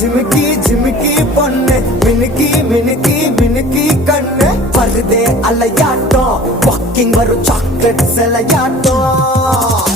ஜிமிக்கி ஜிமிக்கி பொண்ணு மினுக்கி மினுக்கி மினுக்கி கண்ணு வருதே அலையாட்டம் வாக்கிங் வரும் சாக்லேட் சிலையாட்டம்